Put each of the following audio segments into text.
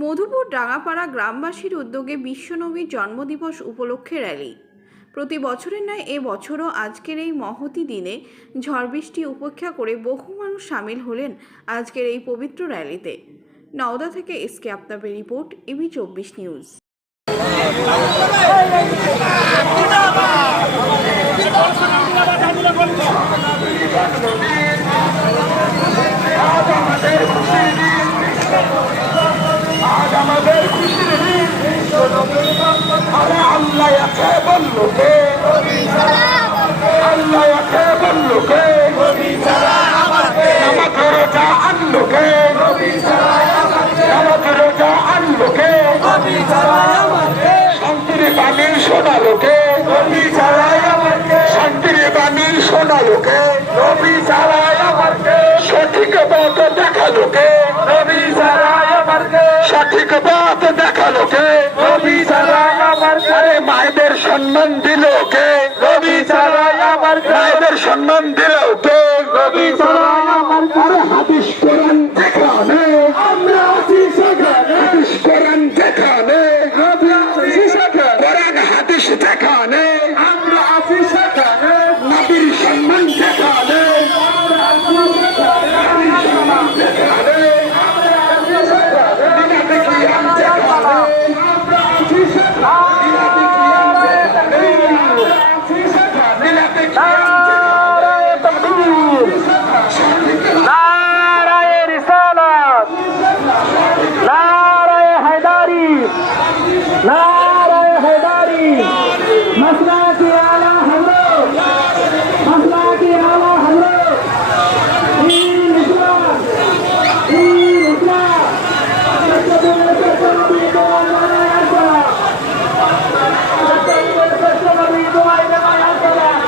মধুপুর ডাঙাপাড়া গ্রামবাসীর উদ্যোগে বিশ্বনবীর জন্মদিবস উপলক্ষে র্যালি। প্রতি বছরের ন্যায় এ বছরও আজকের এই মহতি দিনে ঝড় বৃষ্টি উপেক্ষা করে বহু মানুষ সামিল হলেন আজকের এই পবিত্র র্যালিতে। নওদা থেকে এসকে আপনাদের রিপোর্ট, এবি চব্বিশ নিউজ আজ আমাদের খুশির দিন আরে আল্লাহ একে বলল কে আল্লাহ একে বলল কে আমাকে রোজা আনলো কে আমাকে রোজা আনলো কে শান্তির বাণী শোনালো কে শান্তির বাণী শোনালো কে রবি চালায় আমাকে সঠিক পথ দেখাল কে রবি চালায় আমাকে সঠিক পথ দেখাল কে? রবি চালায় আমার আরে মায়েদের সম্মান দিল কে? রবি চালায় আমার মায়েদের সম্মান দিল কে? রবি চালায় আমার আরে হাদিস কোরআন দেখানে আমরা আছি সেখানে হাদিস কোরআন দেখানে আমরা আছি সেখানে কোরআন হাদিস দেখানে আমরা আছি সেখানে নবীর সম্মান দেখানে আমরা আছি সেখানে নবীর সম্মান দেখানে আমরা আছি সেখানে বিলাতে কিয়াম দেখানে আমরা আছি সেখানে বিলাতে কিয়াম দেখানে আমরা আছি সেখানে বিলাতে কিয়াম দেখানে নারায়ে রিসালাত নারায়ে হায়দারি নারায়ে হায়দারি মসলা কি আলা হলো মসলা কি আলা হলো দীন ইসলাম দীন ইসলাম সত্যদের সত্যনবী দোয়া মানায় আসসালাম সত্যদের সত্যনবী দোয়া মানায় আসসালাম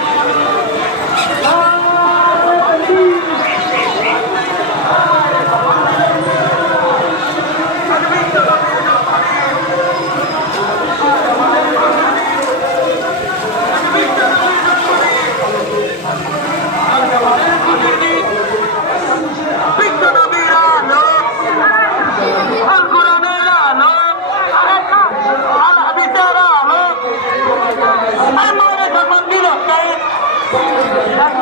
নারায়ে তাকবীর বিশ্বনবীর আলো আল কোরআনের আলো আল হাদিসের আলো আর মনে সম্মান দিল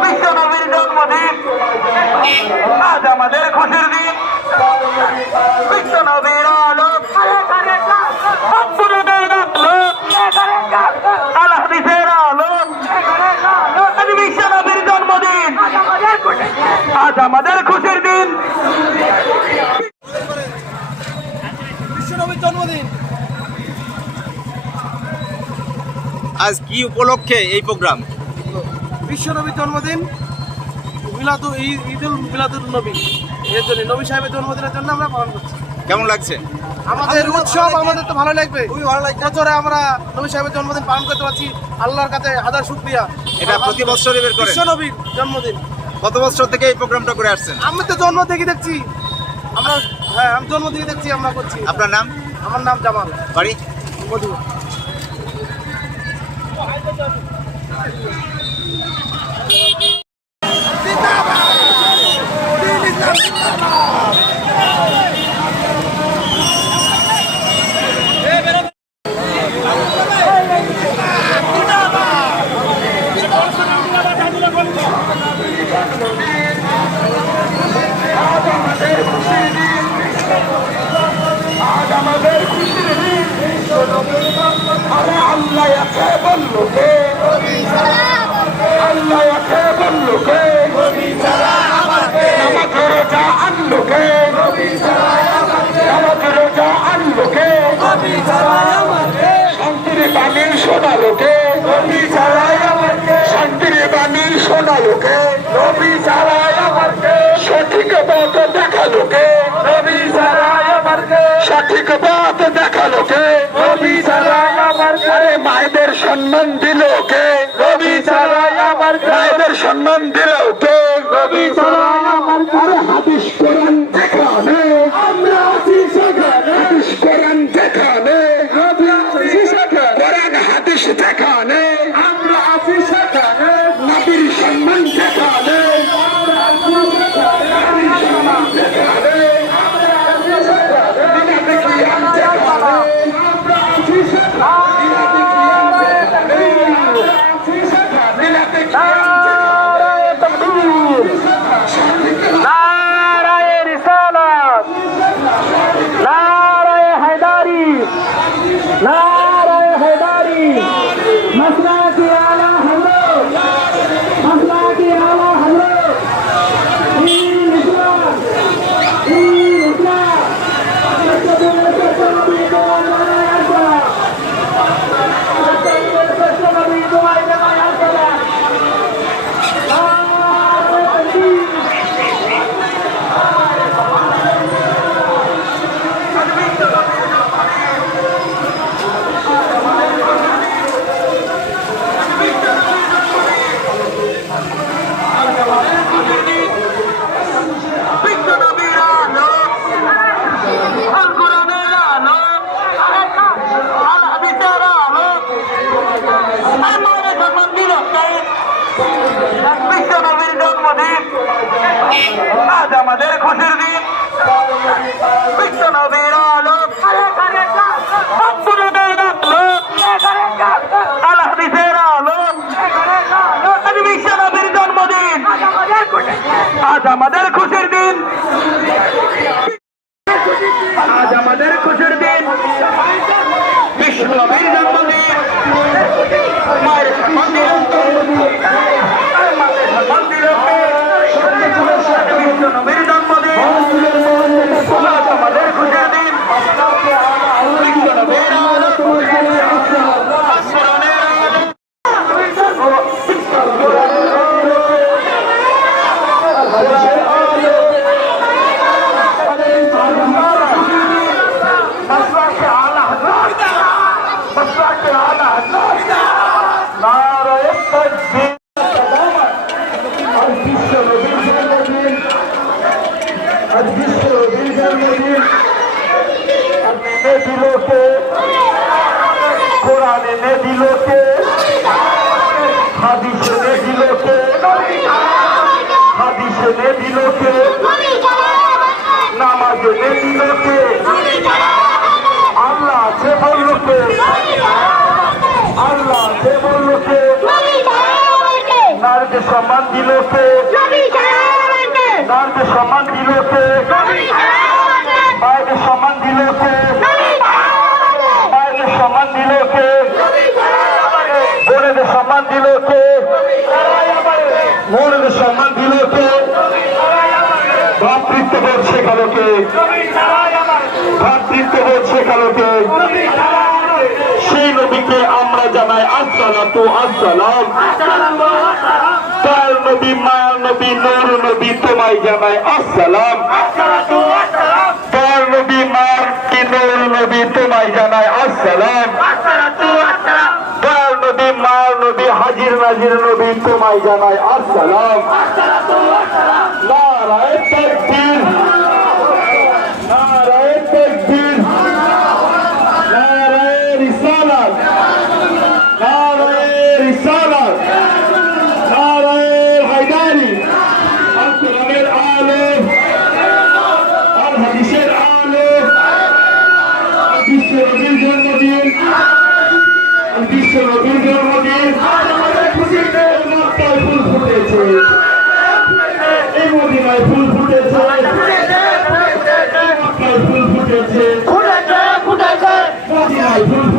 বিশ্বনবীর জন্মদিন আজ আমাদের খুশির দিন। আল হাদিসের আজ জন্মদিন। আজ আমাদের খুশির দিন। বিশ্বনবীর জন্মদিন। আজ কি উপলক্ষে এই প্রোগ্রাম? বিশ্বনবীর জন্মদিন। মিলাদু ঈদ- ঈদুল মিলাদুল নবী। এর জন্য নবী সাহেবের জন্মদিনের জন্য আমরা পালন করছি। কেমন লাগছে? আমাদের উৎসব আমাদের তো ভালো লাগবে। খুবই ভালো লাগবে বছরে আমরা নবী সাহেবের জন্মদিন পালন করতে পারছি। আল্লাহর কাছে হাজার শুক্রিয়া। এটা প্রতি বছরই বের করেন বিশ্বনবীর জন্মদিন। কত বছর থেকে এই প্রোগ্রামটা করে আসছেন? আমি তো জন্ম থেকে দেখছি। আমরা হ্যাঁ আমি জন্ম থেকে দেখছি আমরা করছি। আপনার নাম? আমার নাম জামাল। বাড়ি? মধু আজ আমাদের খুশির দিন আজ আমাদের খুশির দিন আরে আল্লাহ একে বলল কে? আল্লাহ একে বলল কে? আমাকে রোজা আনলো কে? আমাকে রোজা আনলো কে? শান্তির বাণী শোনালো শান্তির বাণী শোনালো রবি আমাদের কোরআন এনে দিল কে? কোরআন এনে দিল কে? হাদিস এনে দিল কে? হাদিস এনে দিল কে? নামাজ এনে দিল কে? আল্লাহ আছে বলল আল্লাহ আছে বলল নারকে সম্মান দিল নারকে সম্মান দিল বাইরে সম্মান শেখালোকে ভ্রাতৃত্ববোধ শেখালোকে সেই নবীকে আমরা জানাই আসসালাতু আসসালাম। তার নবী মায়ার নবী, নূর নবী তোমায় জানাই আসসালাম। তার নবী মায়ার কি নূর নবী তোমায় জানাই আসসালাম। তার নবী মায়ার নবী, হাজির নাজির নবী তোমায় জানাই আসসালাম। নারায় তাকবীর।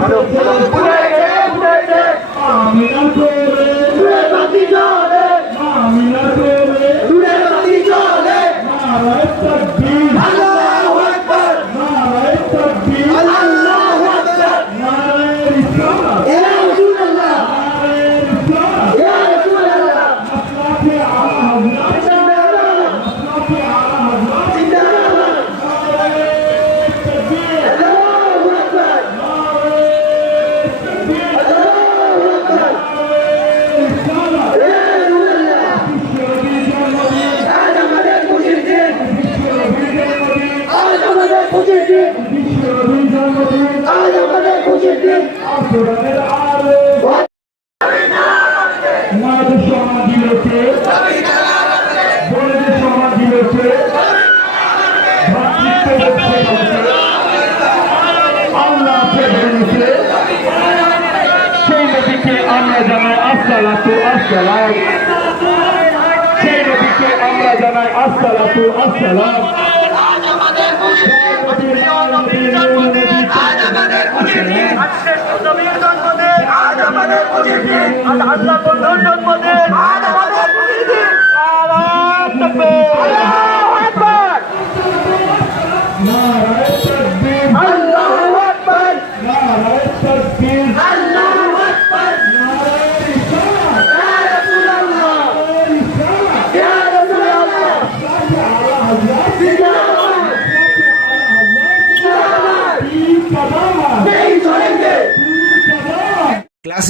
Hello. Hello. আমরা জানাই আসসালাতু আসসালাম। আজ আমাদের খুশির নবীর জন্মদিন আজ আমাদের খুশির দিন। নবীর জন্মদিন আজ আমাদের মুজিব দিন। আজ আল্লাহ বন্ধুর জন্মদিন আজ আমাদের মুজিব দিন আল্লাহু আকবার।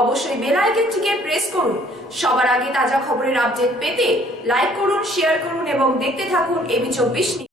অবশ্যই বেল আইকনটিকে প্রেস করুন। সবার আগে তাজা খবরের আপডেট পেতে লাইক করুন শেয়ার করুন এবং দেখতে থাকুন এবি চব্বিশ